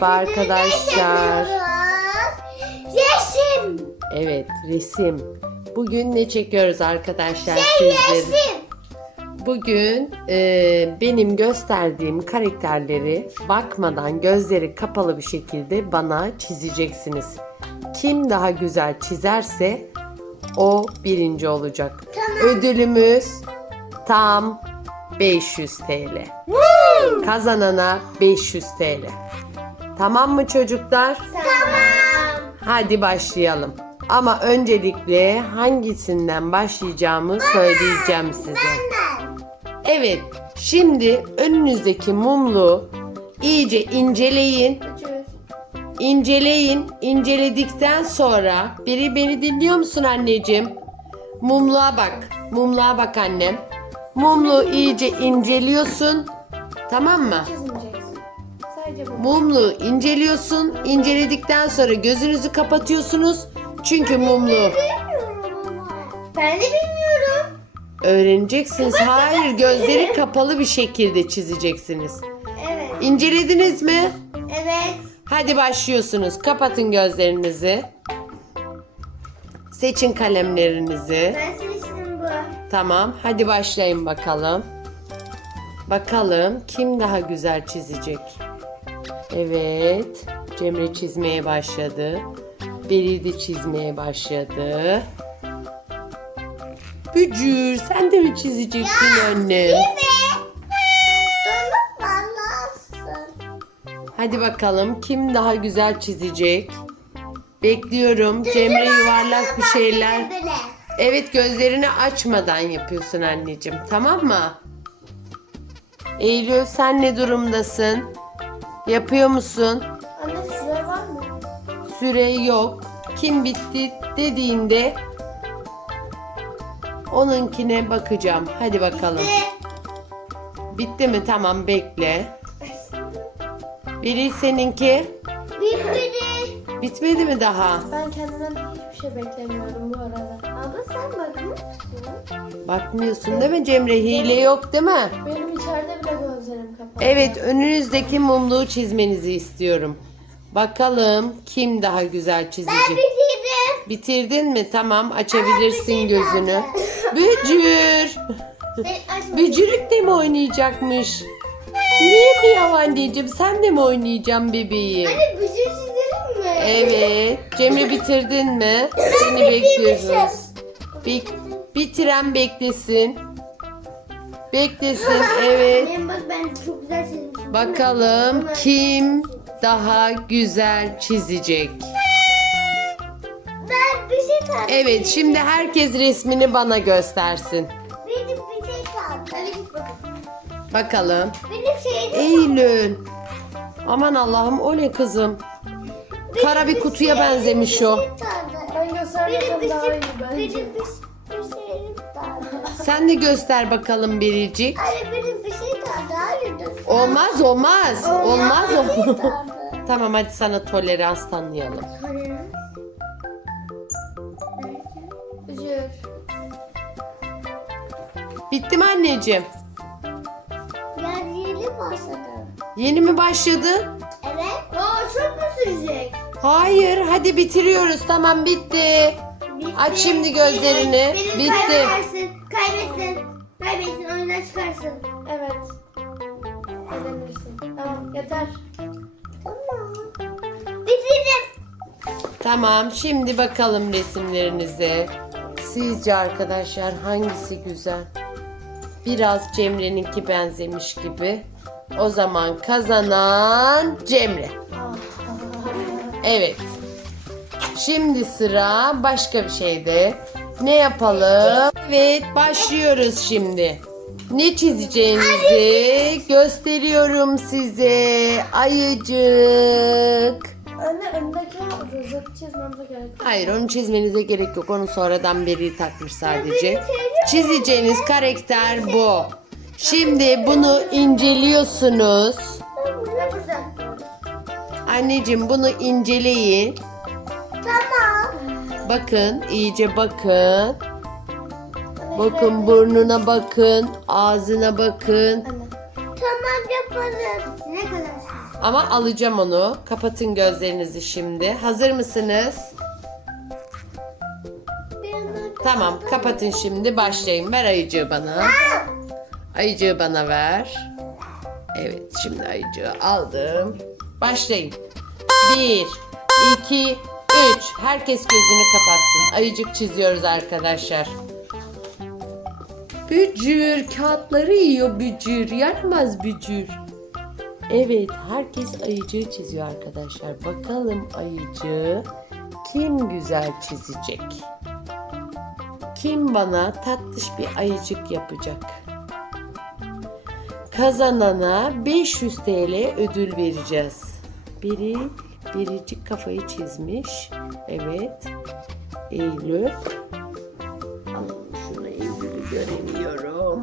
Merhaba arkadaşlar. Resim. Evet, resim. Bugün ne çekiyoruz arkadaşlar Şey resim. Bugün e, benim gösterdiğim karakterleri bakmadan gözleri kapalı bir şekilde bana çizeceksiniz. Kim daha güzel çizerse o birinci olacak. Tamam. Ödülümüz tam 500 TL. Kazanana 500 TL. Tamam mı çocuklar? Tamam. Hadi başlayalım. Ama öncelikle hangisinden başlayacağımı söyleyeceğim size. Evet, şimdi önünüzdeki mumlu iyice inceleyin. İnceleyin. İnceledikten sonra biri beni dinliyor musun anneciğim? Mumluğa bak. Mumluğa bak annem. Mumlu iyice inceliyorsun. Tamam mı? Mumlu inceliyorsun. İnceledikten sonra gözünüzü kapatıyorsunuz. Çünkü mumlu. Ben de bilmiyorum. öğreneceksiniz. Hayır, gözleri kapalı bir şekilde çizeceksiniz. Evet. İncelediniz mi? Evet. Hadi başlıyorsunuz. Kapatın gözlerinizi. Seçin kalemlerinizi. Ben seçtim bu. Tamam. Hadi başlayın bakalım. Bakalım kim daha güzel çizecek. Evet. Cemre çizmeye başladı. Beril de çizmeye başladı. Bücür sen de mi çizeceksin annem? Dönüp anlarsın. Hadi bakalım kim daha güzel çizecek? Bekliyorum. Cemre yuvarlak bir şeyler. Evet gözlerini açmadan yapıyorsun anneciğim. Tamam mı? Eylül sen ne durumdasın? Yapıyor musun? Anne süre var mı? Süre yok. Kim bitti dediğinde onunkine bakacağım. Hadi bakalım. Bitti mi? Tamam bekle. Biri seninki. Birbiri. Bitmedi mi daha? Ben kendimden hiçbir şey beklemiyorum bu arada. Abla sen bakıyor musun? Bakmıyorsun değil mi Cemre? Hile yok değil mi? Benim içeride bile gözlerim kapalı. Evet, önünüzdeki mumluğu çizmenizi istiyorum. Bakalım kim daha güzel çizecek. Bitirdim. Bitirdin mi? Tamam, açabilirsin gözünü. Bücür. Sen açma. Bücürük de mi oynayacakmış? Niye yav anneciğim? Sen de mi oynayacaksın bebeği? Anne bir şey çizelim mi? Evet. Cemre bitirdin mi? Seni bekliyoruz. Bi- bitiren beklesin. Beklesin. Evet. Annem bak ben çok güzel çizmişim. Bakalım kim daha güzel çizecek. Ben bir şey kaldı. Evet, şimdi herkes resmini bana göstersin. Benim bir şey kaldı. Hadi git bakalım. Bakalım. Benim şeyim. Eylül. Aman Allah'ım o ne kızım? Kara bir kutuya benzemiş o. şey Ben göstermesem Benim daha bir iyi şey, bence. benim bir, kaldı. Sen de göster bakalım biricik. Anne benim bir şey kaldı. Hayır. Olmaz olmaz. Olmaz Bir şey kaldı. tamam hadi sana tolerans tanıyalım. Bücür. Bitti mi anneciğim? Ben yeni başladım. Yeni mi başladı? Evet. Aa çok mu sürecek? Hayır hadi bitiriyoruz tamam bitti. Aç şimdi gözlerini. Bitti. Kaybetsin. Oyundan çıkarsın. Evet. Edebilirsin. Tamam yeter. Tamam. Bitirdim. Tamam şimdi bakalım resimlerinize. Sizce arkadaşlar hangisi güzel? Biraz Cemre'ninki benzemiş gibi. O zaman kazanan Cemre. Evet. Şimdi sıra başka bir şeyde. Ne yapalım? Evet başlıyoruz şimdi. Ne çizeceğinizi gösteriyorum size. Ayıcık. Anne öndeki rozeti çizmemize gerek yok. Hayır onu çizmenize gerek yok. Onu sonradan beri takmış sadece. Çizeceğiniz karakter bu. Şimdi bunu inceliyorsunuz. Anneciğim bunu inceleyin. Bakın, iyice bakın. Bakın burnuna bakın, ağzına bakın. Tamam yaparım. Ne kadar? Ama alacağım onu. Kapatın gözlerinizi şimdi. Hazır mısınız? Tamam kapatın şimdi başlayın. Ver ayıcığı bana. Ayıcığı bana ver. Evet şimdi ayıcığı aldım. Başlayın. Bir, iki, üç. Herkes gözünü kapatsın. Ayıcık çiziyoruz arkadaşlar. Bücür kağıtları yiyor bücür. Yaramaz bücür. Evet herkes ayıcığı çiziyor arkadaşlar. Bakalım ayıcığı kim güzel çizecek? Kim bana tatlış bir ayıcık yapacak? Kazanana 500 TL ödül vereceğiz. Biri biricik kafayı çizmiş. Evet. Eylül. Alalım şunu Eylül'ü göremiyorum.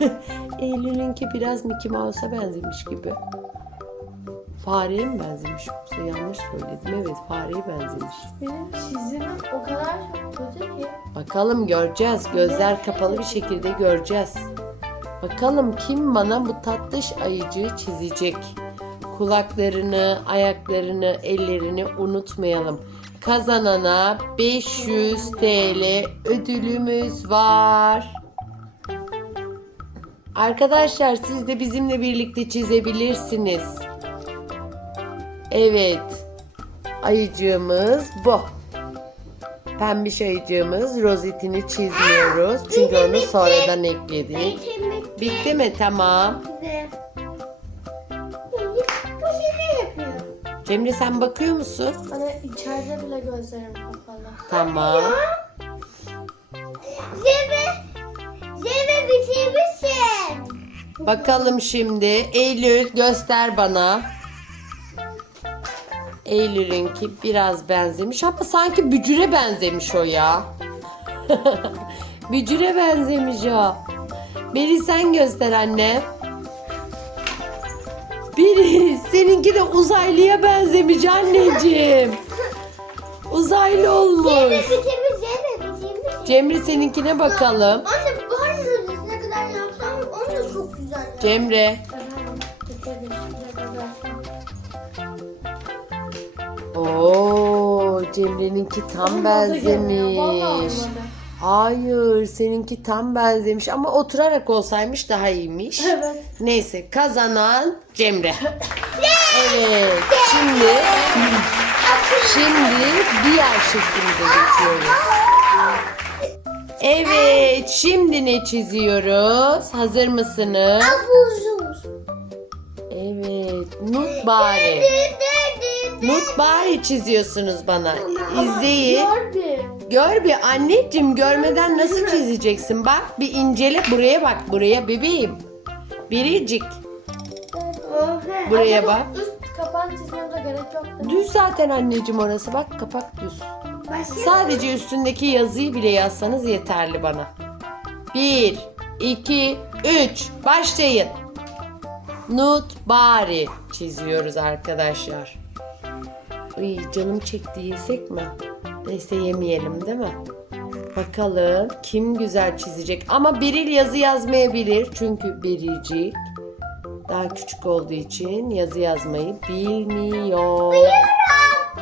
Eylül'ünki biraz Mickey Mouse'a benzemiş gibi. Fareye mi benzemiş? Yoksa yanlış söyledim. Evet fareye benzemiş. Benim çizimim o kadar kötü ki. Bakalım göreceğiz. Gözler kapalı bir şekilde göreceğiz. Bakalım kim bana bu tatlış ayıcığı çizecek. Kulaklarını, ayaklarını, ellerini unutmayalım. Kazanana 500 TL ödülümüz var. Arkadaşlar siz de bizimle birlikte çizebilirsiniz. Evet. Ayıcığımız bu. Pembiş ayıcığımız rozetini çizmiyoruz. Çünkü onu sonradan ekledik. Bitti mi? Tamam. bize. Cemre sen bakıyor musun? Bana içeride bile gözlerim kapalı. Tamam. Zebe, Zebe bitirmişsin. Bakalım şimdi. Eylül göster bana. Eylül'ünki biraz benzemiş ama sanki bücüre benzemiş o ya. bücüre benzemiş o. Beri sen göster anne. Biri seninki de uzaylıya benzemiş anneciğim. Uzaylı olmuş. Cemre seninkine bakalım. Anne bu harcı ne kadar yapsam onu da çok güzel. ya. Cemre. Oo, Cemre'ninki tam benzemiş. Hayır, seninki tam benzemiş ama oturarak olsaymış daha iyiymiş. Evet. Neyse, kazanan Cemre. Evet, şimdi şimdi diğer şeklimize geçiyoruz. Evet, şimdi ne çiziyoruz? Hazır mısınız? Evet, Nut bari. Nut bari çiziyorsunuz bana. İzleyin. Gör bir. Anneciğim görmeden nasıl çizeceksin? Bak bir incele buraya bak buraya bebeğim. Biricik buraya bak. Üst kapağını çizmemize gerek yok? Düz zaten anneciğim orası bak kapak düz. Başka Sadece üstündeki yazıyı bile yazsanız yeterli bana. Bir, iki, üç. Başlayın. Nut bari çiziyoruz arkadaşlar. Ay canım çekti yesek mi? Neyse yemeyelim değil mi? Bakalım kim güzel çizecek. Ama Beril yazı yazmayabilir. Çünkü Bericik daha küçük olduğu için yazı yazmayı bilmiyor.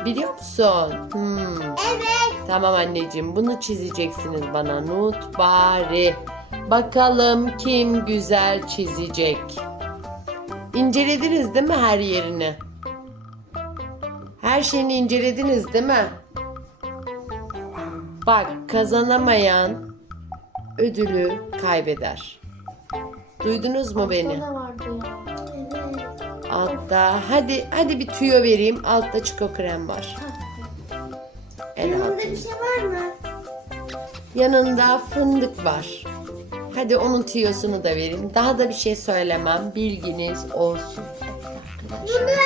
Biliyor musun? Hmm. Evet. Tamam anneciğim bunu çizeceksiniz bana. Nut bari. Bakalım kim güzel çizecek. İncelediniz değil mi her yerini? Her şeyini incelediniz değil mi? Bak kazanamayan ödülü kaybeder. Duydunuz mu beni? Altta hadi hadi bir tüyo vereyim. Altta çiko krem var. En Yanında altında. bir şey var mı? Yanında fındık var. Hadi onun tüyosunu da vereyim. Daha da bir şey söylemem. Bilginiz olsun. Bunu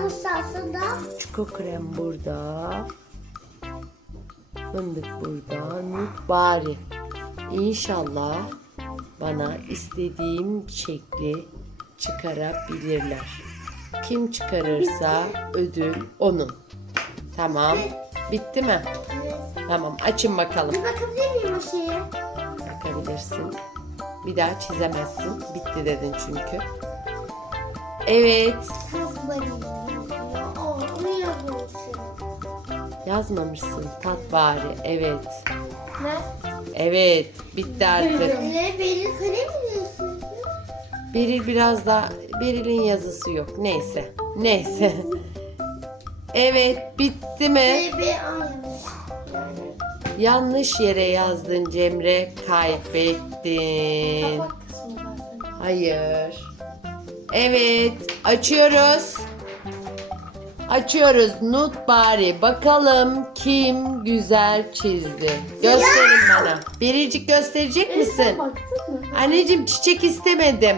annem almış aslında. Çiko krem burada. Fındık burada. Nut bari. İnşallah bana istediğim şekli çıkarabilirler. Kim çıkarırsa ödül onun. Tamam. Bitti mi? Tamam açın bakalım. Bir bakabilir miyim o şeye? Bakabilirsin. Bir daha çizemezsin. Bitti dedin çünkü. Evet. Tat Yazmamışsın. Tat bari. Evet. Ne? Evet. Bitti artık. Ne benim kalem mi diyorsun? Beril biraz daha Beril'in yazısı yok. Neyse. Neyse. Evet, bitti mi? Yanlış yere yazdın Cemre. Kaybettin. Kapak kısmı zaten. Hayır. Evet, açıyoruz. Açıyoruz Nut bari. Bakalım kim güzel çizdi. Gösterin bana. Biricik gösterecek misin? baktın mı? Anneciğim çiçek istemedim.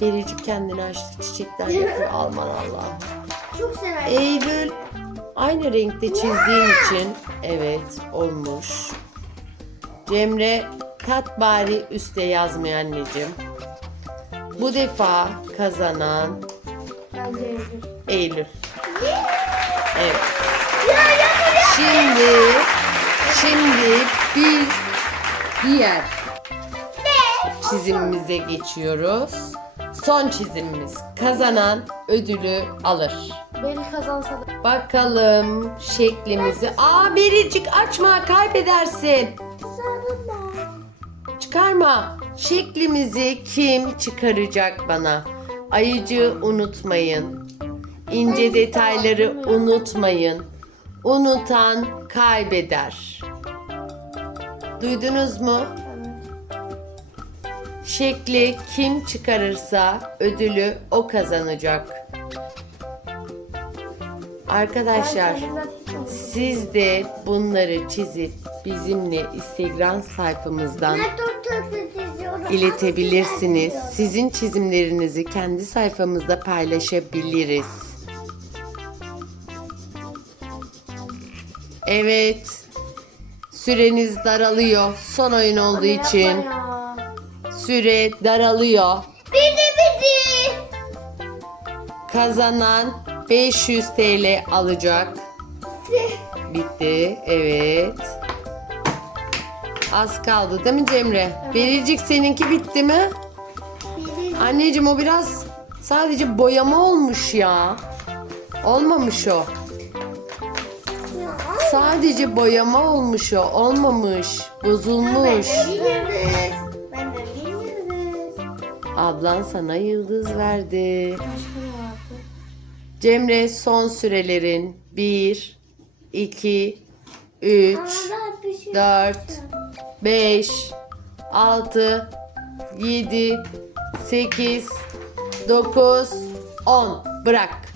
Biricik kendini açtı çiçekler yapıyor. Aman Allah'ım. Çok sever. Eylül aynı renkte çizdiğin için evet olmuş. Cemre tat bari üste yazmıyor anneciğim. Bu defa kazanan Bence Eylül. Eylül. Evet. Şimdi şimdi bir diğer çizimimize geçiyoruz. Son çizimimiz. Kazanan ödülü alır. Beni kazansa da. Bakalım şeklimizi. Aa Bericik açma kaybedersin. Çıkarma. Şeklimizi kim çıkaracak bana? Ayıcı unutmayın. İnce detayları unutmayın. Unutan kaybeder. Duydunuz mu? Şekli kim çıkarırsa ödülü o kazanacak. Arkadaşlar siz de bunları çizip bizimle Instagram sayfamızdan iletebilirsiniz. Sizin çizimlerinizi kendi sayfamızda paylaşabiliriz. Evet. Süreniz daralıyor. Son oyun olduğu için süre daralıyor. Bitti bitti. Kazanan 500 TL alacak. Bitti. Evet. Az kaldı değil mi Cemre? Biricik seninki bitti mi? Anneciğim o biraz sadece boyama olmuş ya. Olmamış o. Sadece boyama olmuş o. Olmamış. Bozulmuş. Bir yıldız. Benden bir yıldız. Ablan sana yıldız verdi. Cemre son sürelerin 1, 2, 3, Aa, ben bir şey 4, 5, 6, 7, 8, 9, 10. Bırak.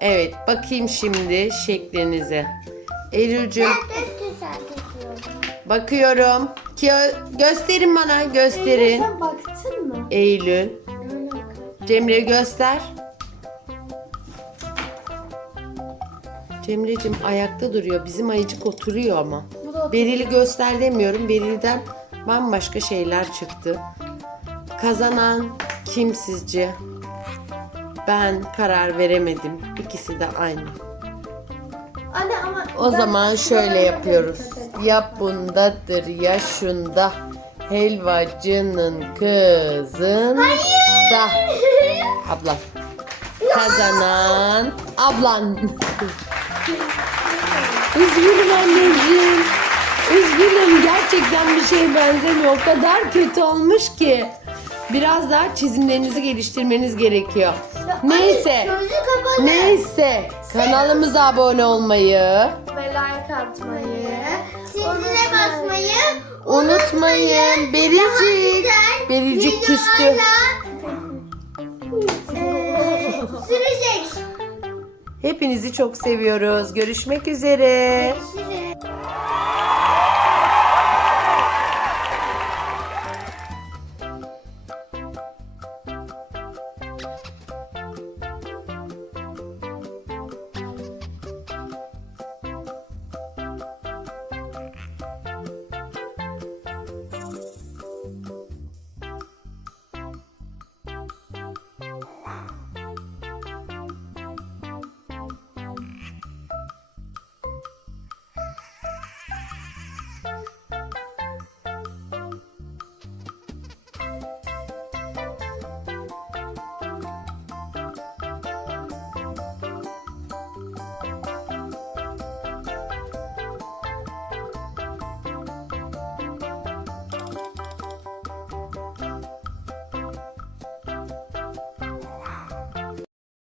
Evet bakayım şimdi şeklinize. Düzeltiyorum. bakıyorum. Ki gösterin bana Eylül gösterin. sen baktın mı? Eylül. Cemre göster. Cemre'cim ayakta duruyor. Bizim ayıcık oturuyor ama. Beril'i göster demiyorum. Beril'den bambaşka şeyler çıktı. Kazanan kim sizce? Ben karar veremedim. İkisi de aynı. Anne ama O ben zaman şöyle yapıyoruz. Ya bundadır ya şunda. Helvacının kızında. Ablan. Kazanan ablan. Üzgünüm anneciğim. Üzgünüm. Gerçekten bir şeye benzemiyor. O kadar kötü olmuş ki. Biraz daha çizimlerinizi geliştirmeniz gerekiyor. Neyse. Gözü kapalı. Neyse. Kanalımıza abone olmayı Ve like atmayı. Zincire basmayı unutmayın. Bericik. güzel Bericik küstü. eee, sürecek. Hepinizi çok seviyoruz. Görüşmek üzere. Görüşürüz.